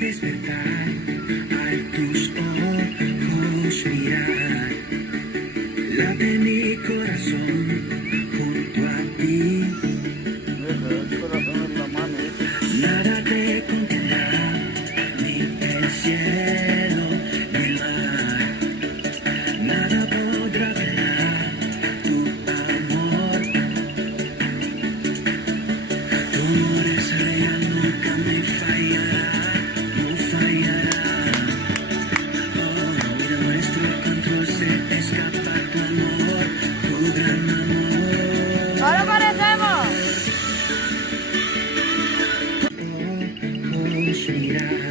despertar, a tus ojos mirar, late mi corazón junto a ti. Nada te contendrá, ni el cielo ni el mar, nada podrá frenar tu amor. Tu amor es real, nunca me fallará, no fallará. Oh, y de nuestro control se escapa tu amor, tu gran amor. ¡Ahora parecemos! Ojos mirar.